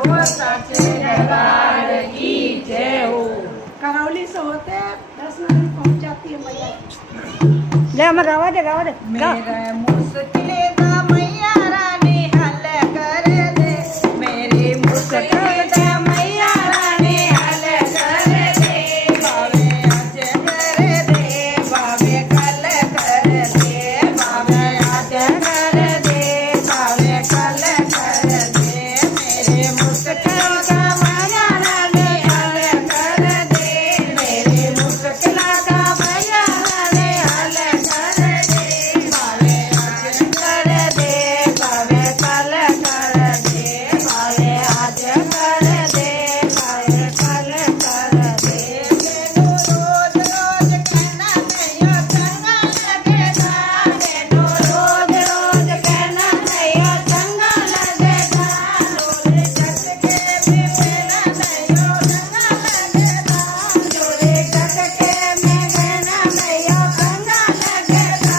हो साचे दरबार की जय हो। करौली से होते 10 मिनट में पहुंच जाती है मैया। ले हमें गावा दे गा। मेरे मुश्किले दा मैया रानी हल कर दे, मेरी मुश्किले दा मैया रानी हल कर दे। बावे आज कर दे, बावे कल कर दे, बावे आज कर दे, बावे कल कर दे। मेरे मुश्किलों का मैया रानी हल कर दे, मेरी मुश्किलों का मैया रानी हल कर दे। बावे आज कर दे, बावे कल कर दे, बावे आज कर दे, बावे कल कर दे। मैनू रोज रोज कहना मैया चंगा लगेगा, मैनू रोज रोज कहना मैया चंगा लगेगा। डोली कट के भी कहना मैया चंगा लगेगा, डोली कट के मैं कहना मैया चंगा लगेगा।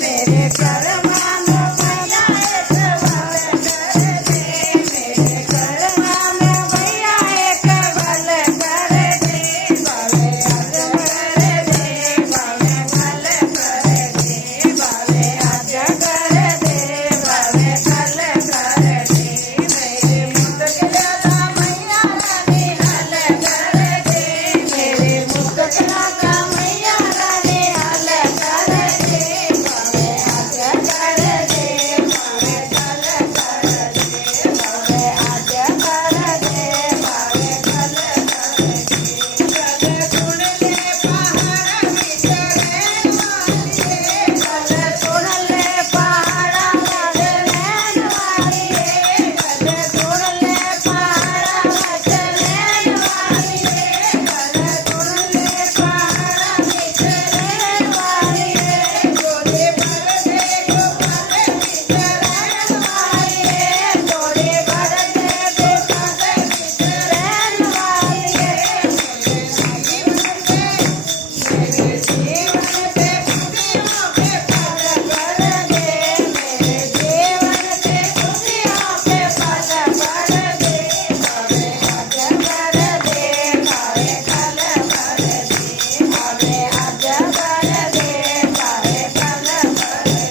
मेरे घर मानो मैया एक बार कर दे, मेरे घर मानो मैया एक बार कर दे। बावे आज कर दे, बावे कल कर दे, बावे आज कर दे, बावे कल कर दे। मेरे मुश्किलों का मैया रानी हल कर दे, मेरे मुश्किलों का मैया रानी हल कर दे। बावे आज कर दे, बावे कल कर दे, बावे आज कर दे, बावे कल कर दे। कल सुन ले पहाड़ बिछड़े वाली, कल सुन ले पहाड़ वाले नैन वाली, कल सुन ले पहाड़ बिछड़े वाली, कल सुन ले पहाड़ बिछड़े वाली। गोली भर दे गोपाल बिछड़े वाली, गोली भर दे गोपाल बिछड़े वाली। मेरे जीवन पे खुशियों के पल कर दे, मेरे जीवन पे खुशियों के पल कर दे। बावे आज कर दे, बावे कल कर दे, बावे आज कर दे, बावे कल कर दे।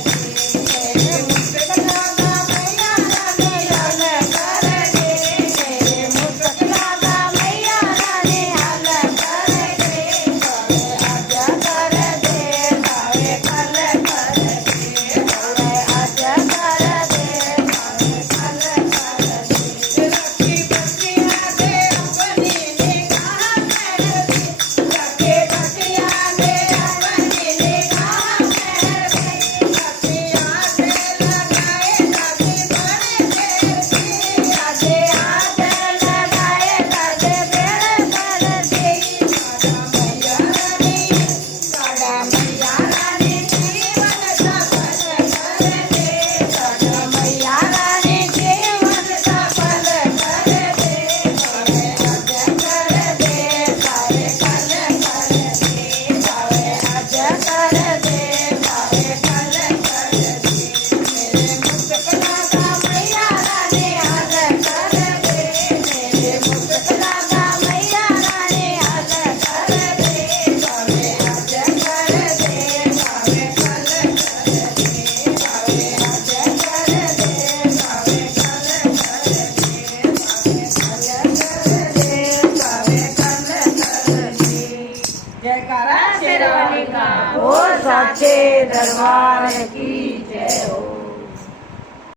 मेरे मुश्किलों का मैया रानी हल कर दे, मेरे मुश्किलों का मैया रानी हल कर दे। बावे आज कर दे, बावे कल कर दे, बावे आज कर दे, बावे कल कर दे। रखी बतिया दे अपनी निगाह मेहर दी, रखी बतिया दे अपनी निगाह मेहर दी। बतिया से लगाए दादी बड़े देर दी, दादी हाथ लगाए दादी बेड़े पर दी। मैया रानी, साड़ा मैया रानी जीवन सफल कर दे, साड़ा मैया रानी जीवन सफल कर दे। बावे आज कर दे, बावे कल कर दे, बावे आज कर दे, बावे कल कर दे। मेरे मुश्किलों का मैया रानी हल कर दे, मेरे मुश्किलों का मैया रानी हल कर दे। बावे आज कर दे, बावे कल कर दे, बावे आज कर दे, बावे कल कर दे, बावे कल कर दे। जयकारा शेरवाली का हो साचे दरबार की जय हो।